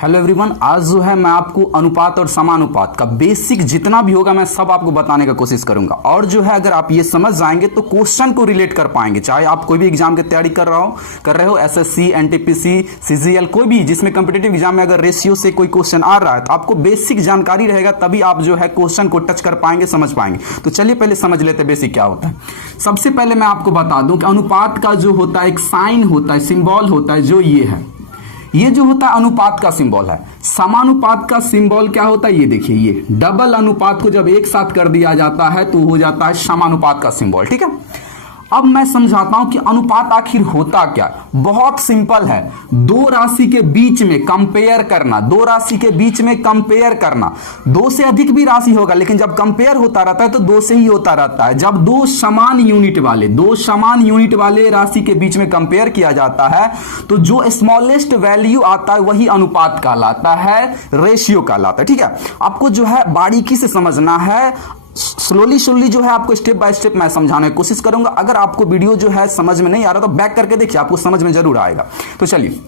Hello everyone, आज जो है मैं आपको अनुपात और समानुपात का बेसिक जितना भी होगा मैं सब आपको बताने का कोशिश करूंगा। और जो है अगर आप ये समझ जाएंगे तो क्वेश्चन को रिलेट कर पाएंगे, चाहे आप कोई भी एग्जाम की तैयारी कर रहे हो एसएससी, एनटीपीसी, सीजीएल, कोई भी जिसमें कॉम्पिटिटिव एग्जाम में अगर रेशियो से कोई क्वेश्चन आ रहा है तो आपको बेसिक जानकारी रहेगा, तभी आप जो है क्वेश्चन को टच कर पाएंगे, समझ पाएंगे। तो चलिए पहले समझ लेते हैं बेसिक क्या होता है। सबसे पहले मैं आपको बता दूं कि अनुपात का जो होता है एक साइन होता है, सिंबल होता है, जो ये है, ये जो होता है अनुपात का सिंबल है। समानुपात का सिंबल क्या होता है, ये देखिए, ये डबल अनुपात को जब एक साथ कर दिया जाता है तो हो जाता है समानुपात का सिंबल। ठीक है, अब मैं समझाता हूं कि अनुपात आखिर होता क्या। बहुत सिंपल है, दो राशि के बीच में कंपेयर करना, दो राशि के बीच में कंपेयर करना। दो से अधिक भी राशि होगा लेकिन जब कंपेयर होता रहता है तो दो से ही होता रहता है। जब दो समान यूनिट वाले राशि के बीच में कंपेयर किया जाता है तो जो स्मॉलेस्ट वैल्यू आता है वही अनुपात कहलाता है, रेशियो कहलाता है। ठीक है, आपको जो है बारीकी से समझना है, स्लोली जो है आपको स्टेप बाय स्टेप मैं समझाने की कोशिश करूंगा। अगर आपको वीडियो जो है समझ में नहीं आ रहा तो बैक करके देखिए, आपको समझ में जरूर आएगा। तो चलिए,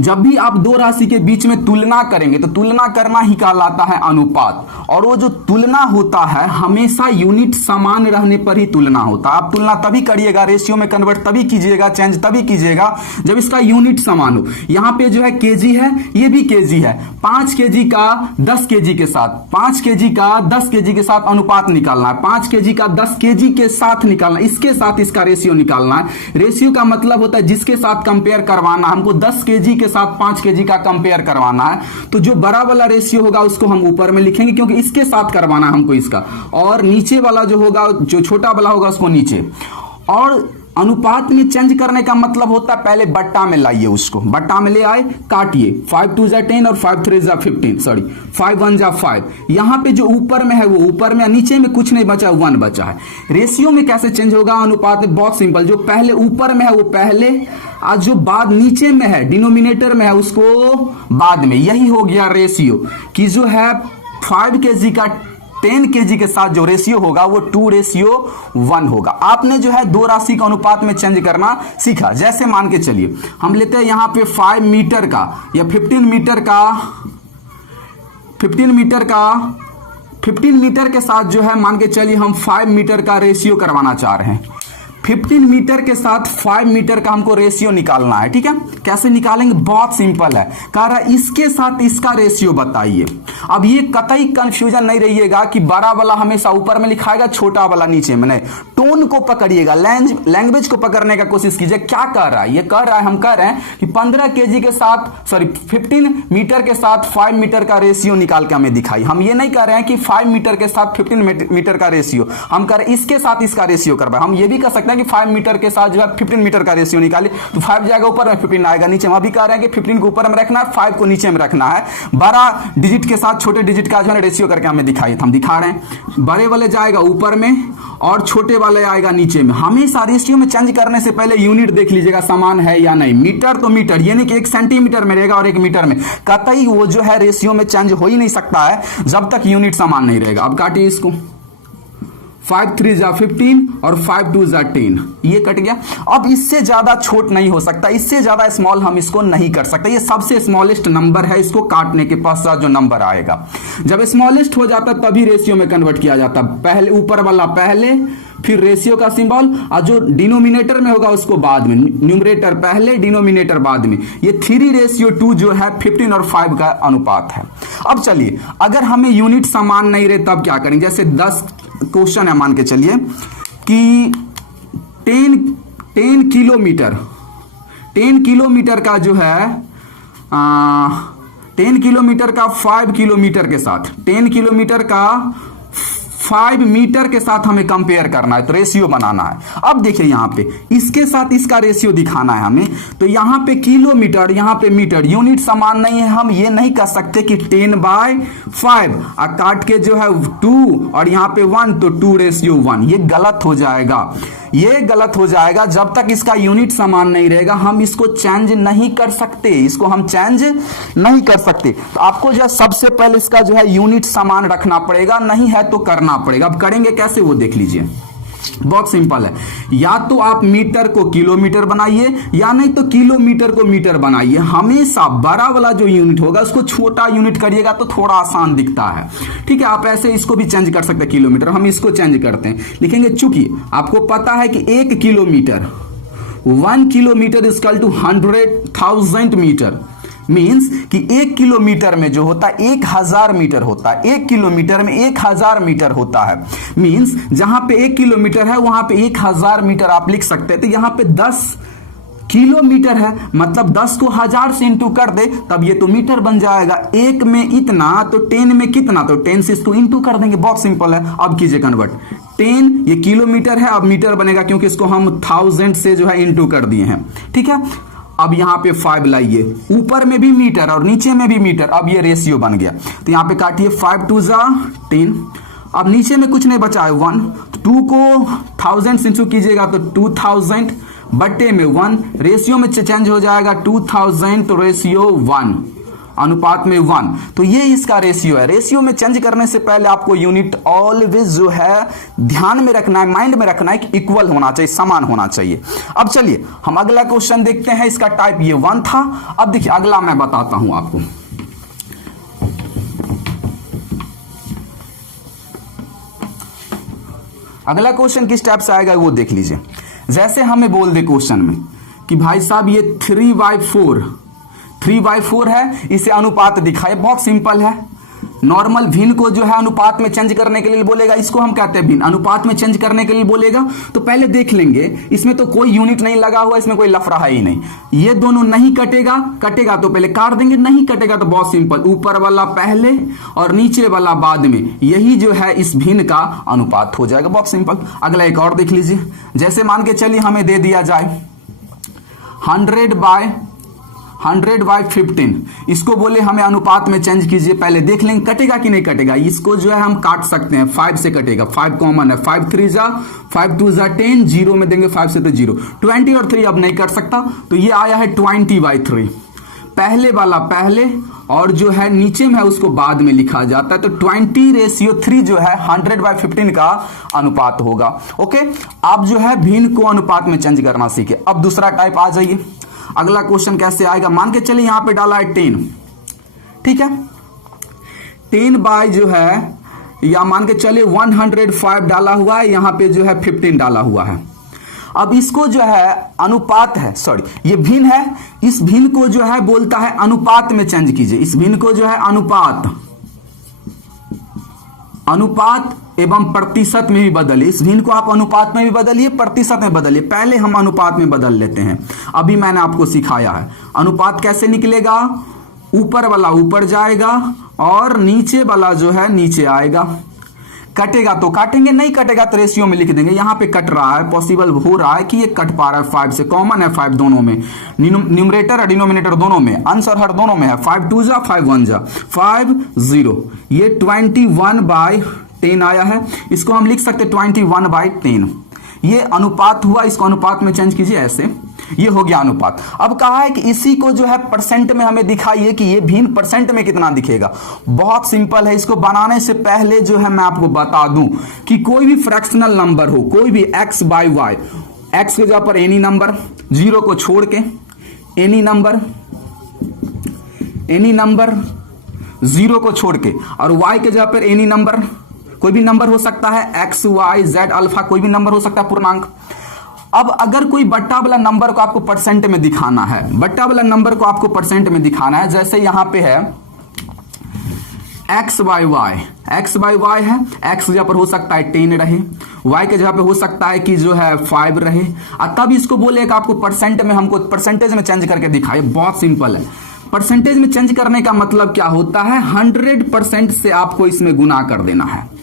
जब भी आप दो राशि के बीच में तुलना करेंगे तो तुलना करना ही कहलाता है अनुपात। और वो जो तुलना होता है हमेशा यूनिट समान रहने पर ही तुलना होता है। आप तुलना तभी करिएगा, रेशियो में कन्वर्ट तभी कीजिएगा, चेंज तभी कीजिएगा जब इसका यूनिट समान हो। यहां पे जो है केजी है, ये भी केजी है। 5 केजी का 10 केजी के साथ, 5 केजी का 10 केजी के साथ अनुपात निकालना है, 5 केजी का 10 केजी के साथ निकालना, इसके साथ इसका रेशियो निकालना है। रेशियो का मतलब होता है जिसके साथ कंपेयर करवाना, हमको 10 केजी के साथ 5 केजी का कंपेयर करवाना है तो जो बड़ा वाला रेशियो होगा उसको हम ऊपर में लिखेंगे क्योंकि इसके साथ करवाना है हमको इसका, और नीचे वाला जो होगा, जो छोटा वाला होगा उसको नीचे। और अनुपात में चेंज करने का मतलब होता है पहले बट्टा में लाइए, उसको बट्टा में ले आए, काटिए, 5 2 जा 10 और 5 3 जा 15, सॉरी 5 1 जा 5। यहां पे जो ऊपर में है वो ऊपर में, नीचे में कुछ नहीं बचा, 1 बचा है। रेशियो में कैसे चेंज होगा अनुपात में, बहुत सिंपल, जो पहले ऊपर में है वो पहले, आज जो बाद नीचे में है डिनोमिनेटर में है उसको बाद में। यही हो गया रेशियो कि जो है 5 केजी का 10 केजी के साथ जो रेशियो होगा वो 2:1 होगा। आपने जो है दो राशि का अनुपात में चेंज करना सीखा। जैसे मान के चलिए हम लेते हैं यहां पे 5 मीटर का या 15 मीटर का, 15 मीटर के साथ जो है मान के चलिए हम 5 मीटर का रेशियो करवाना चाह रहे हैं। 15 मीटर के साथ 5 मीटर का हमको रेशियो निकालना है। ठीक है, कैसे निकालेंगे, बहुत सिंपल है। कह रहा है इसके साथ इसका रेशियो बताइए। अब ये कतई कंफ्यूजन नहीं रहिएगा कि बड़ा वाला हमेशा ऊपर में लिखाएगा, छोटा वाला नीचे में, नहीं। टोन को पकड़िएगा, लैंग्वेज को पकड़ने का कोशिश कीजिए। क्या कह रहा है, ये कह रहा है, हम कह रहे हैं कि 15 केजी के साथ, सॉरी 15 मीटर के साथ 5 मीटर का रेशियो निकाल के हमें दिखाई। हम ये नहीं कह रहे हैं कि 5 मीटर के साथ 15 मीटर का रेशियो, हम कह रहे हैं इसके साथ इसका रेशियो करवाए। हम ये भी कर सकते हैं कि 5 मीटर के साथ जो है 15 मीटर का रेशियो निकाले तो 5 जाएगा ऊपर में, 15 आएगा नीचे। हम अभी कह रहे हैं कि 15 को ऊपर में रखना है, 5 को नीचे में रखना है। बड़ा डिजिट के साथ छोटे डिजिट का जो है रेशियो करके हमें दिखाई, हम दिखा रहे हैं। बड़े वाले जाएगा ऊपर में और छोटे वाले आएगा नीचे में। हमेशा रेशियो में चेंज करने से पहले यूनिट देख लीजिएगा समान है या नहीं। मीटर तो मीटर, ये नहीं कि 1 सेंटीमीटर में रहेगा और 1 मीटर में, कतई वो जो है रेशियो में चेंज हो ही नहीं सकता है जब तक यूनिट समान नहीं रहेगा। अब काटिए इसको, 5 3 जा 15 और 5 2 जा 10, ये कट गया। अब इससे ज्यादा छोट नहीं हो सकता, इससे ज्यादा स्मॉल हम इसको नहीं कर सकते। ये सबसे स्मॉलेस्ट नंबर है, इसको काटने के पश्चात जो नंबर आएगा, जब स्मॉलेस्ट हो जाता तभी रेशियो में कन्वर्ट किया जाता। पहले ऊपर वाला पहले, फिर रेशियो का सिंबल, और जो डिनोमिनेटर में होगा उसको बाद में, न्यूमरेटर पहले डिनोमिनेटर बाद में। ये 3:2 जो है 15 और 5 का अनुपात है। अब चलिए, अगर हमें यूनिट समान नहीं रहे तब क्या करेंगे। जैसे 10 क्वेश्चन है, मान के चलिए कि 10 किलोमीटर का जो है 10 किलोमीटर का 5 किलोमीटर के साथ, 10 किलोमीटर का 5 मीटर के साथ हमें कंपेयर करना है, तो रेशियो बनाना है। अब देखिए यहां पे इसके साथ इसका रेशियो दिखाना है हमें, तो यहां पे किलोमीटर, यहां पे मीटर, यूनिट समान नहीं है। हम ये नहीं कह सकते कि 10/5 काट के जो है 2 और यहां पे 1 तो 2:1, ये गलत हो जाएगा। ये गलत हो जाएगा जब तक इसका यूनिट समान नहीं रहेगा। हम इसको चेंज नहीं कर सकते, इसको हम चेंज नहीं कर सकते। तो आपको जो है सबसे पहले इसका जो है यूनिट समान रखना पड़ेगा, नहीं है तो करना पड़ेगा। अब करेंगे कैसे वो देख लीजिए। बहुत सिंपल है, या तो आप मीटर को किलोमीटर बनाइए या नहीं तो किलोमीटर को मीटर बनाइए। हमेशा बड़ा वाला जो यूनिट होगा उसको छोटा यूनिट करिएगा तो थोड़ा आसान दिखता है। ठीक है, आप ऐसे इसको भी चेंज कर सकते हैं किलोमीटर, हम इसको चेंज करते हैं, लिखेंगे चूंकि आपको पता है कि 1 kilometre 1 kilometre is equal to 100,000 metre, means कि 1 किलोमीटर में जो होता है 1000 मीटर होता है, 1 किलोमीटर में 1000 मीटर होता है। मीन्स जहां पे 1 किलोमीटर है वहां पे 1000 मीटर आप लिख सकते हैं। तो यहां पे 10 किलोमीटर है, मतलब 10 को 1000 से इंटू कर दे तब ये तो मीटर बन जाएगा। 1 में इतना तो 10 में कितना, तो 10 से इसको इंटू कर देंगे, बहुत सिंपल है। अब कीजिए कन्वर्ट, 10 ये किलोमीटर है, अब मीटर बनेगा क्योंकि इसको हम 1000 से जो है इंटू कर दिए हैं। ठीक है, अब यहां पे 5 लाइए, ऊपर में भी मीटर और नीचे में भी मीटर, अब ये रेशियो बन गया। तो यहां पे काटिए 5 2 जा 10, अब नीचे में कुछ नहीं बचा है 1, 2 को 1000 से इंटू कीजिएगा तो 2000 बट्टे में 1, रेशियो में चेंज हो जाएगा 2000 तो रेशियो 1, अनुपात में 1। तो ये इसका रेशियो है। रेशियो में चेंज करने से पहले आपको यूनिट ऑलवेज जो है ध्यान में रखना है, माइंड में रखना है कि इक्वल होना चाहिए, समान होना चाहिए। अब चलिए हम अगला क्वेश्चन देखते हैं, इसका टाइप ये 1 था। अब देखिए अगला मैं बताता हूं आपको। अगला क्वेश्चन किस टाइप से आएगा वो देख लीजिए। जैसे हमें बोल दे क्वेश्चन में कि भाई साहब ये 3/4 है, इसे अनुपात दिखाए, बहुत सिंपल है। नॉर्मल भिन्न को जो है अनुपात में चेंज करने के लिए बोलेगा, इसको हम कहते हैं भिन्न, अनुपात में चेंज करने के लिए बोलेगा। तो पहले देख लेंगे, इसमें तो कोई यूनिट नहीं लगा हुआ, इसमें कोई लफड़ा है ही नहीं। ये दोनों नहीं कटेगा, कटेगा तो पहले काट देंगे, नहीं कटेगा तो बहुत सिंपल, ऊपर वाला पहले और नीचे वाला बाद में, यही जो है इस भिन्न का अनुपात हो जाएगा, बहुत सिंपल। अगला एक और देख लीजिए, जैसे मान के चलिए हमें दे दिया जाए 100/15, इसको बोले हमें अनुपात में चेंज कीजिए, पहले देख लेंगे कटेगा कि नहीं कटेगा। इसको जो है हम काट सकते हैं, 5 से कटेगा, 5 कॉमन है, 5 3 जा 5 2 जा 10, 0 में देंगे 5 से तो 0, 20 और 3 अब नहीं कट सकता, तो ये आया है 20/3। पहले वाला पहले और जो है नीचे में है उसको बाद में लिखा जाता है, तो 20/3 जो है 100/15 का अनुपात होगा। ओके, आप जो है भिन्न को अनुपात में चेंज करना सीखे। अब दूसरा टाइप आ जाइए, अगला क्वेश्चन कैसे आएगा। मान के चलिए यहां पे डाला है 10, ठीक है, 10 बाय जो है, या मान के चलिए 105 डाला हुआ है, यहां पे जो है 15 डाला हुआ है। अब इसको जो है अनुपात है, सॉरी ये भिन्न है, इस भिन्न को जो है बोलता है अनुपात में चेंज कीजिए। इस भिन्न को जो है अनुपात एवं प्रतिशत में भी बदलिए। इस भिन्न को आप अनुपात में भी बदलिए, प्रतिशत में बदलिए। पहले हम अनुपात में बदल लेते हैं, अभी मैंने आपको सिखाया है। अनुपात कैसे निकलेगा, ऊपर वाला ऊपर जाएगा और नीचे वाला जो है नीचे आएगा। कटेगा तो काटेंगे, नहीं कटेगा तो रेशियो में लिख देंगे। यहां पे कट रहा है, पॉसिबल हो रहा है कि ये कट पा रहा है 5 से, कॉमन है 5 दोनों में, न्यूमरेटर और डिनोमिनेटर दोनों में, आंसर हर दोनों में है। 5 2 जा 5 1 जा 5 0, ये 21/10 आया है, इसको हम लिख सकते 21/10। ये अनुपात हुआ, इसको अनुपात में चेंज कीजिए ऐसे, ये हो गया अनुपात। अब कहा है कि इसी को जो है परसेंट में हमें दिखाइए कि ये भिन्न परसेंट में कितना दिखेगा। बहुत सिंपल है, इसको बनाने से पहले जो है मैं आपको बता दूं कि कोई भी फ्रैक्शनल नंबर हो, कोई भी x/y, x के जगह पर एनी नंबर, 0 को छोड़ के एनी नंबर 0 को छोड़ के, और y के जगह पर एनी नंबर, कोई भी नंबर हो सकता है, x y z अल्फा, कोई भी नंबर हो सकता है पूर्णांक। अब अगर कोई बट्टा वाला नंबर को आपको परसेंट में दिखाना है, बट्टा वाला नंबर को आपको परसेंट में दिखाना है, जैसे यहां पे है x/y है, x जगह पर हो सकता है 10 रहे, y के जगह पे हो सकता है कि जो है 5 रहे, और तब इसको बोलेगा आपको परसेंट में, हमको परसेंटेज में चेंज करके दिखाए। बहुत सिंपल है, परसेंटेज में चेंज करने का मतलब क्या होता है, 100% से आपको इसमें गुना कर देना है।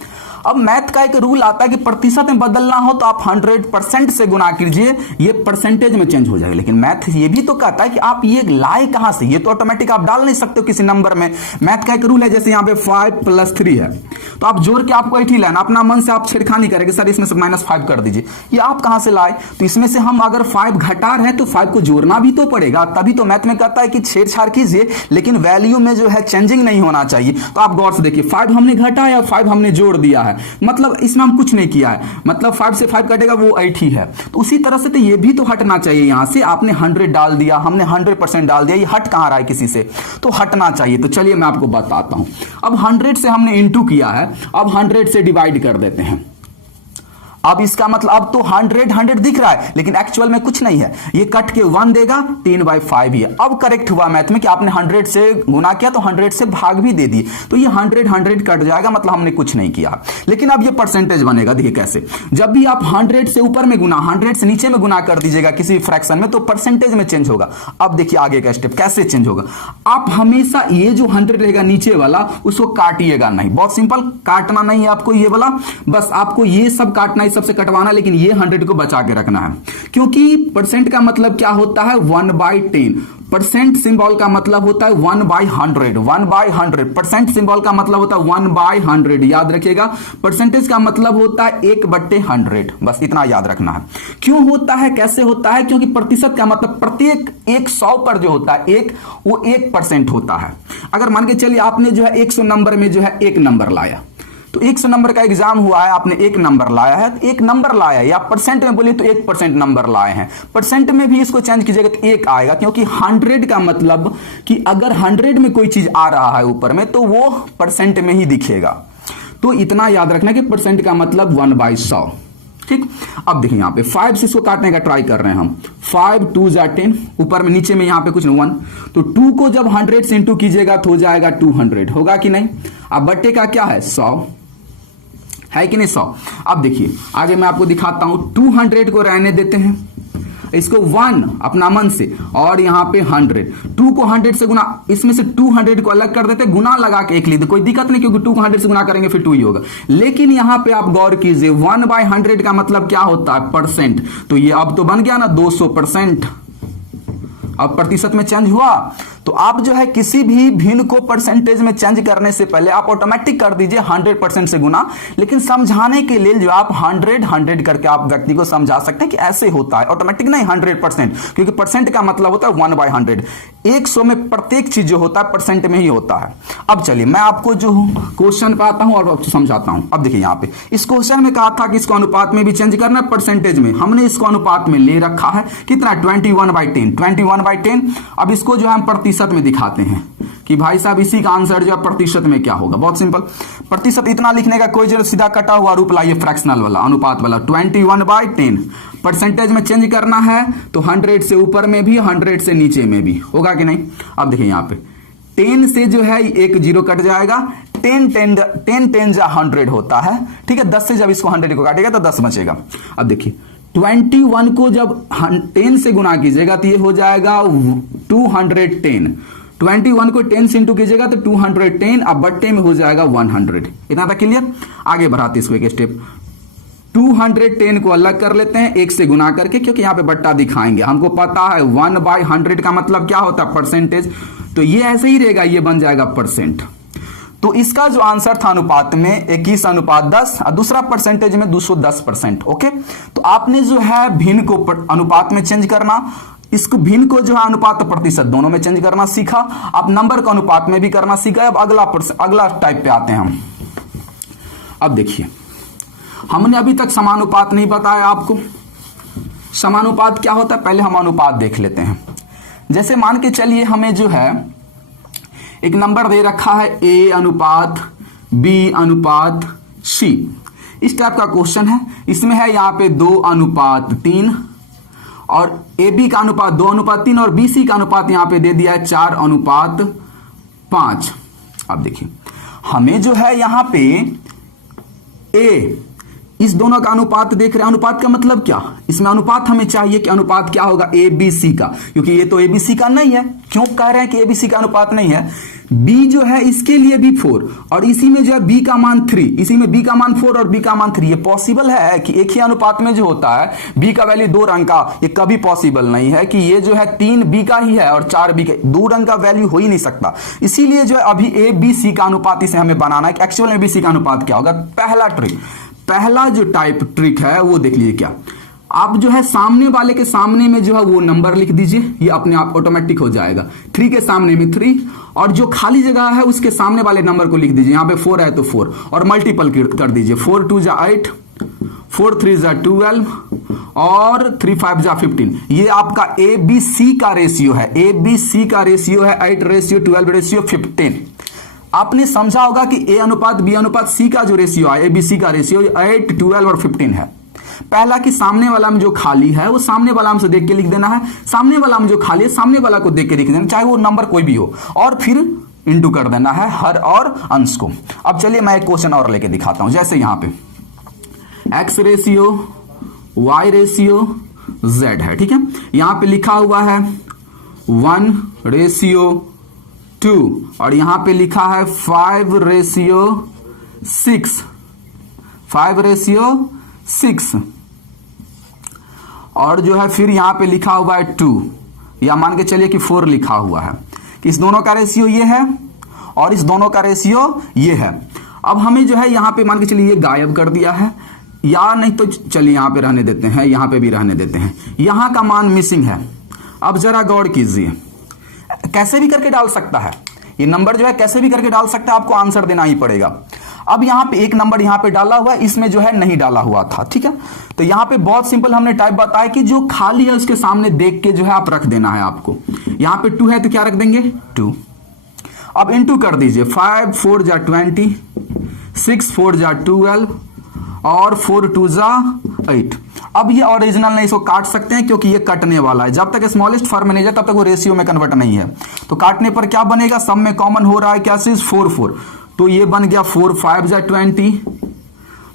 अब मैथ का एक रूल आता है कि प्रतिशत में बदलना हो तो आप 100% से गुना कीजिए, ये परसेंटेज में चेंज हो जाएगा। लेकिन मैथ ये भी तो कहता है कि आप ये लाए कहां से, ये तो ऑटोमेटिक आप डाल नहीं सकते हो किसी नंबर में। मैथ का एक रूल है, जैसे यहाँ पे 5 + 3 है, तो आप जोड़ के आपको 80 लाना, अपना मन से आप छेड़खानी करेंगे, सर इसमें से -5 कर दीजिए, ये आप कहां से लाए। तो इसमें से हम अगर 5 घटा रहे हैं तो 5 को जोड़ना भी तो पड़ेगा, तभी तो मैथ में कहता है कि छेड़छाड़ कीजिए, लेकिन वैल्यू में जो है चेंजिंग नहीं होना चाहिए। तो आप गौर से देखिए, 5 हमने घटाया, 5 हमने जोड़ दिया है, है, मतलब इसमें हम कुछ नहीं किया है, मतलब 5 से 5 कटेगा वो 8 ही है। तो उसी तरह से तो ये भी तो हटना चाहिए, यहां से आपने 100 डाल दिया, हमने 100% डाल दिया, ये हट कहां रहा है किसी से, तो हटना चाहिए। तो चलिए मैं आपको बताता हूं। अब 100 से हमने इंटू किया है, अब 100 से डिवाइड कर देते हैं। अब इसका मतलब अब तो 100 दिख रहा है, लेकिन एक्चुअल में कुछ नहीं है, ये कट के 1 देगा, 3/5 ही है। अब करेक्ट हुआ मैथ में कि आपने 100 से गुना किया तो 100 से भाग भी दे दिए, तो ये 100 कट जाएगा, मतलब हमने कुछ नहीं किया। लेकिन अब ये परसेंटेज बनेगा, देखिए कैसे, जब भी आप 100 से ऊपर में गुना, 100 से नीचे में गुना कर दीजिएगा किसी फ्रैक्शन में, तो परसेंटेज में चेंज होगा। अब देखिए आगे का स्टेप कैसे चेंज होगा। आप हमेशा ये जो 100 रहेगा नीचे वाला, उसको काटिएगा नहीं, बहुत सिंपल, काटना नहीं है आपको ये वाला, बस आपको ये सब काटना, सबसे कटवाना, लेकिन ये 100 को बचा के रखना है, क्योंकि परसेंट का मतलब क्या होता है 1/10। परसेंट सिंबल का मतलब होता है 1/100, 1/100। परसेंट सिंबल का मतलब होता है 1/100, याद रखिएगा। परसेंटेज का मतलब होता है 1/100, बस इतना याद रखना है। क्यों होता है, कैसे होता है, क्योंकि प्रतिशत का मतलब प्रत्येक 100 पर जो होता है एक, वो 1% होता है। अगर मान के चलिए आपने जो है 100 नंबर में जो है 1 नंबर लाया, तो 100 नंबर का एग्जाम हुआ है, आपने 1 नंबर लाया है, तो 1 नंबर लाया है, या परसेंट में बोलिए तो 1% नंबर लाए हैं। परसेंट में भी इसको चेंज कीजिएगा तो 1 आएगा, क्योंकि 100 का मतलब कि अगर 100 में कोई चीज आ रहा है ऊपर में, तो वो परसेंट में ही दिखेगा। तो इतना याद रखना कि परसेंट का मतलब 1/100, ठीक। अब देखिए यहाँ पे 5 से इसको काटने का ट्राई कर रहे हैं हम, 5 2 जा 10, ऊपर में नीचे में यहाँ पे कुछ नहीं 1, तो 2 को जब 100 से इंटू कीजिएगा तो हो जाएगा 200, होगा कि नहीं। अब बट्टे का क्या है 100 है कि नहीं, 100। अब देखिए आगे मैं आपको दिखाता हूं, 200 को रहने देते हैं, इसको 1 अपना मन से, और यहाँ पे 100, 2 को 100 से गुना, इसमें से 200 को अलग कर देते, गुना लगा के 1 लिख दे, कोई दिक्कत नहीं, क्योंकि 2 को 100 से गुना करेंगे फिर 2 ही होगा। लेकिन यहाँ पे आप गौर कीजिए 1/100 का मतलब क्या होता है परसेंट, तो ये अब तो बन गया ना 200%। अब प्रतिशत में चेंज हुआ, तो आप जो है किसी भी भिन्न को परसेंटेज में चेंज करने से पहले आप ऑटोमेटिक कर दीजिए 100% से गुना। लेकिन समझाने के लिए जो आप 100 करके आप व्यक्ति को समझा सकते हैं कि ऐसे होता है, ऑटोमेटिक नहीं 100%, क्योंकि परसेंट का मतलब होता है 1/100। 100 में प्रत्येक चीज जो होता है परसेंट में ही होता है। अब चलिए मैं आपको जो क्वेश्चन पे आता हूं और आपको समझाता हूं। अब देखिए यहाँ पे इस क्वेश्चन में कहा था कि इसको अनुपात में भी चेंज करना है, परसेंटेज में हमने इसको अनुपात में ले रखा है, कितना 21/10, 21/10। अब इसको जो है हम प्रतिशत में दिखाते हैं कि भाई साहब इसी का आंसर जो प्रतिशत में क्या होगा। बहुत सिंपल, प्रतिशत इतना लिखने का कोई जरूरत, सीधा कटा हुआ रूप लाइए, फ्रैक्शनल वाला, अनुपात वाला, 21/10। परसेंटेज में चेंज करना है तो 100 से ऊपर में भी, 100 से नीचे में भी, होगा कि नहीं। अब देखिए यहाँ पे 10 से जो है एक 0 कट जाएगा, 10 जा 100 होता है, ठीक है। 10 से जब इसको 100 को काटेगा तो 10 बचेगा। अब देखिए 21 को जब 10 से गुना कीजिएगा तो ये हो जाएगा 210। 21 को 10 से इंटू कीजिएगा तो 210, अब बट्टे में हो जाएगा 100। इतना था क्लियर। आगे बढ़ाते इसको एक स्टेप, 210 को अलग कर लेते हैं 1 से गुना करके, क्योंकि यहां पे बट्टा दिखाएंगे, हमको पता है 1/100 का मतलब क्या होता है परसेंटेज, तो ये ऐसे ही रहेगा, ये बन जाएगा परसेंट। तो इसका जो आंसर था अनुपात में 21/10 और दूसरा परसेंटेज में 210%। ओके, तो आपने जो है भिन्न को अनुपात में चेंज करना, इसको भिन्न को जो है अनुपात और प्रतिशत दोनों में चेंज करना सीखा, आप नंबर को अनुपात में भी करना सीखा। अब अगला टाइप पे आते हैं हम। अब देखिए हमने अभी तक समानुपात नहीं बताया आपको। समानुपात क्या होता है पहले हम अनुपात देख लेते हैं। जैसे मान के चलिए हमें जो है एक नंबर दे रखा है A अनुपात B अनुपात C, इस टाइप का क्वेश्चन है। इसमें है यहाँ पे 2:3 और AB का अनुपात 2:3 और BC का अनुपात यहाँ पे दे दिया है 4:5। अब देखिए हमें जो है यहाँ पे A, इस दोनों का अनुपात देख रहे हैं। अनुपात का मतलब क्या, इसमें अनुपात हमें चाहिए कि अनुपात क्या होगा ABC का, क्योंकि ये तो ABC का नहीं है। क्यों कह रहे हैं कि ABC का अनुपात नहीं है, B जो है इसके लिए भी 4 और इसी में जो है B का मान 3, इसी में B का मान 4 और B का मान 3। ये पॉसिबल है कि एक ही अनुपात में जो होता है B का वैल्यू 2 अंक का, ये कभी पॉसिबल नहीं है कि ये जो है 3 B का ही है और 4 B का, 2 अंक का वैल्यू हो ही नहीं सकता। इसीलिए जो है अभी ABC का अनुपात इसे हमें बनाना है कि एक्चुअल में ABC का अनुपात क्या होगा। पहला जो टाइप ट्रिक है वो देख लीजिए क्या। आप जो है सामने वाले के सामने में जो है वो नंबर लिख दीजिए, ये अपने आप ऑटोमेटिक हो जाएगा। 3 के सामने में 3 और जो खाली जगह है उसके सामने वाले नंबर को लिख दीजिए। यहाँ पे 4 है तो 4 और मल्टीपल कर दीजिए। 4 2 जा 8, 4 3 जा 12 और 3 5 जा 15। ये आपका ABC का रेशियो है। ABC का रेशियो है 8 रेशियो 12 रेशियो 15। आपने समझा होगा कि A अनुपात B अनुपात C का जो रेशियो है, ABC का रेशियो 8 12 और 15 है। पहला कि सामने वाला में जो खाली है वो सामने वाला में से देख के लिख देना है, सामने वाला में जो खाली है सामने वाला को देख के लिख देना, चाहे वो नंबर कोई भी हो, और फिर इंटू कर देना है हर और अंश को। अब चलिए मैं एक क्वेश्चन और लेके दिखाता हूं। जैसे यहां पे x ratio y ratio z है, ठीक है। यहां पे लिखा हुआ है 1 रेशियो 2 और यहां पे लिखा है 5 रेशियो 6, 5 रेशियो 6 और जो है फिर यहां पे लिखा हुआ है 2, या मान के चलिए कि 4 लिखा हुआ है कि इस दोनों का रेशियो ये है और इस दोनों का रेशियो ये है। अब हमें जो है यहां पे मान के चलिए ये गायब कर दिया है, या नहीं तो चलिए यहां पे रहने देते हैं, यहां पे भी रहने देते हैं। यहां का मान मिसिंग है। अब जरा गौर कीजिए, कैसे भी करके डाल सकता है ये नंबर, जो है कैसे भी करके डाल सकता है, आपको आंसर देना ही पड़ेगा। अब यहां पे एक नंबर यहां पे डाला हुआ है, इसमें जो है नहीं डाला हुआ था, ठीक है। तो यहां पे बहुत सिंपल हमने टाइप बताया कि जो खाली है उसके सामने देख के जो है आप रख देना है आपको। यहां पे 2 है तो क्या रख देंगे 2। अब इंटू कर दीजिए, 5 4 जा 20, 6 4 जा 12 और 4 2 जा 8। अब ये ओरिजिनल नहीं, इसको काट सकते हैं क्योंकि ये कटने वाला है। जब तक स्मॉलेस्ट फॉर्म में नहीं जाए तब तक वो रेशियो में कन्वर्ट नहीं है। तो काटने पर क्या बनेगा, सब में कॉमन हो रहा है क्या चीज 4 4, तो ये बन गया 4 5 जा 20,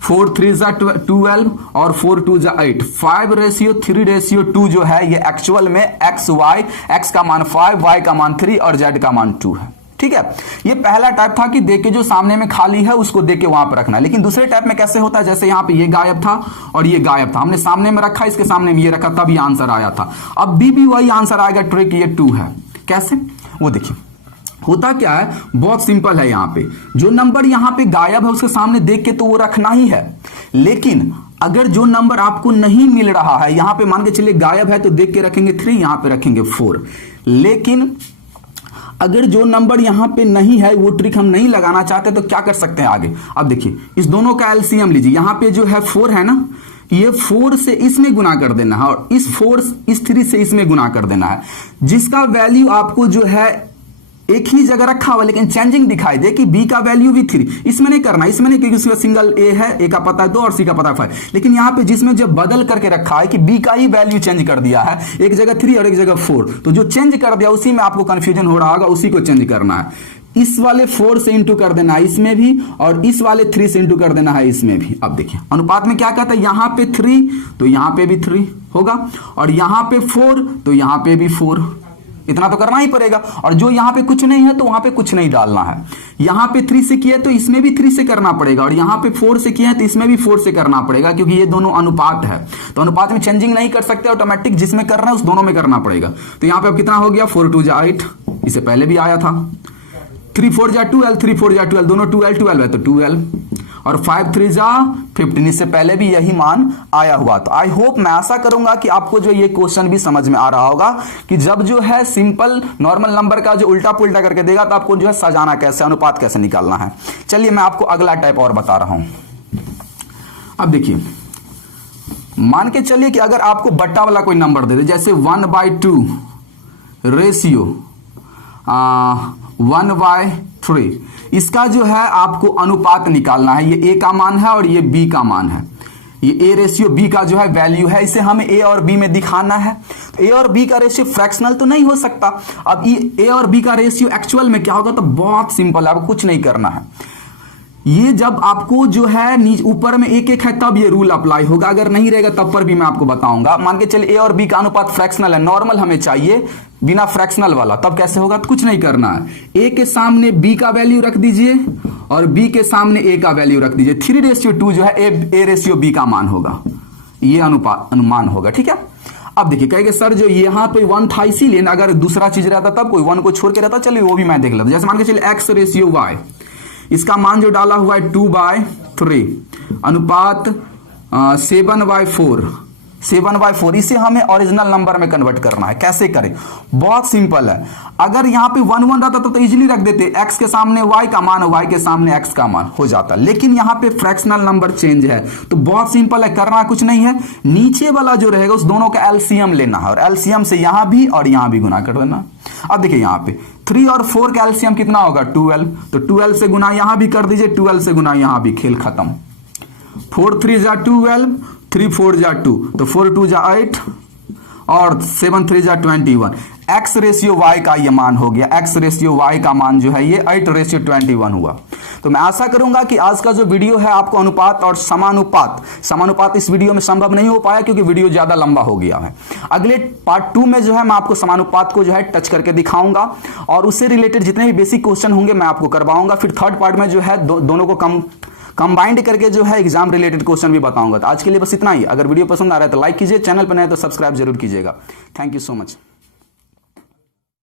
4 3 जा 12 और 4 2 जा 8। 5 रेशियो 3 रेशियो 2 जो है ये एक्चुअल में एक्स वाई, एक्स का मान 5, वाई का मान 3 और जेड का मान 2 है, ठीक है। ये पहला टाइप था कि देख के जो सामने में खाली है उसको देख के वहां पर रखना। लेकिन दूसरे टाइप में कैसे होता है, जैसे यहां पे ये गायब था और ये गायब था, हमने सामने में रखा, इसके सामने में ये रखा, तब ये आंसर आया था। अब भी वही आंसर आएगा, ट्रिक ये 2 है। कैसे, वो देखिए होता क्या है, बहुत सिंपल है। यहां पे जो नंबर यहां पे गायब है उसके सामने देख के तो वो रखना ही है। लेकिन अगर जो नंबर आपको नहीं मिल रहा है, यहां पे मान के चलिए गायब है तो देख के रखेंगे 3, यहां पे रखेंगे 4। लेकिन अगर जो नंबर यहां पे नहीं है, वो ट्रिक हम नहीं लगाना चाहते, तो क्या कर सकते हैं आगे। अब देखिए इस दोनों का एलसीएम लीजिए। यहां पे जो है 4 है ना, ये 4 से इसमें गुना कर देना है और इस 3 से इसमें गुना कर देना है, जिसका वैल्यू आपको जो है एक ही जगह रखा हुआ लेकिन चेंजिंग दिखाई दे कि बी का वैल्यू भी 3। इसमें नहीं करना, इसमें नहीं, क्योंकि उसमें सिंगल ए है, ए का पता है 2 और सी का पता है 5। लेकिन यहाँ पे जिसमें जब बदल करके रखा है कि बी का ही वैल्यू चेंज कर दिया है, एक जगह 3 और एक जगह 4, तो जो चेंज कर दिया उसी में आपको कंफ्यूजन हो रहा होगा, उसी को चेंज करना है। इस वाले 4 से इंटू कर देना है इसमें भी, और इस वाले 3 से इंटू कर देना है इसमें भी। अब देखिए अनुपात में क्या कहता है, यहां पे 3 तो यहां पे भी 3 होगा, और यहां पे 4 तो यहां पे भी 4। इतना तो करना ही पड़ेगा। और जो यहां पे कुछ नहीं है तो वहां पे कुछ नहीं डालना है। यहां पे 3 से किया तो इसमें भी 3 से करना पड़ेगा, और यहां पे 4 से किया है तो इसमें भी 4 से करना पड़ेगा, क्योंकि ये दोनों अनुपात है। तो अनुपात में चेंजिंग नहीं कर सकते, ऑटोमेटिक जिसमें करना है उस दोनों में करना पड़ेगा। तो यहां पे अब कितना हो गया, 4 2 जा 8, इसे पहले भी आया था। 3 4 जा 12, 3 4 जा 12, दोनों 12 12 है तो 12, और 5 3 जा 15, इससे पहले भी यही मान आया हुआ। तो आई होप, मैं आशा करूंगा कि आपको जो ये क्वेश्चन भी समझ में आ रहा होगा कि जब जो है सिंपल नॉर्मल नंबर का जो उल्टा पुल्टा करके देगा तो आपको जो है सजाना कैसे, अनुपात कैसे निकालना है। चलिए मैं आपको अगला टाइप और बता रहा हूं। अब देखिए, मान के चलिए कि अगर आपको बट्टा वाला कोई नंबर दे दे, जैसे 1/2 रेशियो 1/3, इसका जो है आपको अनुपात निकालना है। ये ए का मान है और ये बी का मान है। ये ए रेशियो बी का जो है वैल्यू है, इसे हमें ए और बी में दिखाना है। ए और बी का रेशियो फ्रैक्शनल तो नहीं हो सकता। अब ए और बी का रेशियो एक्चुअल में क्या होगा, तो बहुत सिंपल है, आपको कुछ नहीं करना है। ये जब आपको जो है नीचे ऊपर में 1 1 है तब ये रूल अप्लाई होगा, अगर नहीं रहेगा तब पर भी मैं आपको बताऊंगा। मान के चलिए ए और बी का अनुपात फ्रैक्शनल है, नॉर्मल हमें चाहिए बिना फ्रैक्शनल वाला, तब कैसे होगा, तो कुछ नहीं करना है। ए के सामने बी का वैल्यू रख दीजिए और बी के सामने ए का वैल्यू रख दीजिए। 3/2 जो है ए रेशियो बी का मान होगा, ये अनुमान होगा, ठीक है। अब देखिए कहेंगे सर जो यहाँ पे 1 था इसीलिए, अगर दूसरा चीज रहता तब कोई 1 को छोड़ के रहता, चलिए वो भी मैं देख लेता। जैसे मान के चलिए एक्स रेशियो वाई, इसका मान जो डाला हुआ है 2/3, अनुपात 7/4, 7/4 इसे हमें ओरिजिनल नंबर में कन्वर्ट करना है। कैसे करें? बहुत सिंपल है। अगर यहाँ पे 1 1 रहता तो इजीली रख देते, x के सामने y का मान, y के सामने x का मान हो जाता। लेकिन यहाँ पे फ्रैक्शनल नंबर चेंज है, तो बहुत सिंपल है, करना कुछ नहीं है, नीचे वाला जो रहेगा उस दोनों का एलसीएम लेना है और एलसीएम से यहाँ भी और यहाँ भी गुना कर देना। अब देखिए यहाँ पे 3 और 4 का एलसीएम कितना होगा? 12, तो 12 से गुना यहाँ भी कर दीजिए, 12 से गुना यहाँ भी, खेल खत्म। 4 3 जा 12, 3 4 जा 2, तो 4 2 जा 8 और 7 3 जा 21। x रेशियो y का ये मान हो गया, x रेशियो y का मान जो है ये 8/21 हुआ। तो मैं आशा करूंगा कि आज का जो वीडियो है आपको अनुपात और समानुपात इस वीडियो में संभव नहीं हो पाया क्योंकि वीडियो ज्यादा लंबा हो गया है। अगले पार्ट 2 में जो है मैं आपको समानुपात को जो है टच करके दिखाऊंगा और उससे रिलेटेड जितने भी बेसिक क्वेश्चन होंगे मैं आपको करवाऊंगा। फिर थर्ड पार्ट में जो है दोनों को कंबाइंड करके जो है एग्जाम रिलेटेड क्वेश्चन भी बताऊंगा। तो आज के लिए बस इतना ही। अगर वीडियो पसंद आ रहा है तो लाइक कीजिए, चैनल पर नए तो सब्सक्राइब जरूर कीजिएगा। Thank you so much.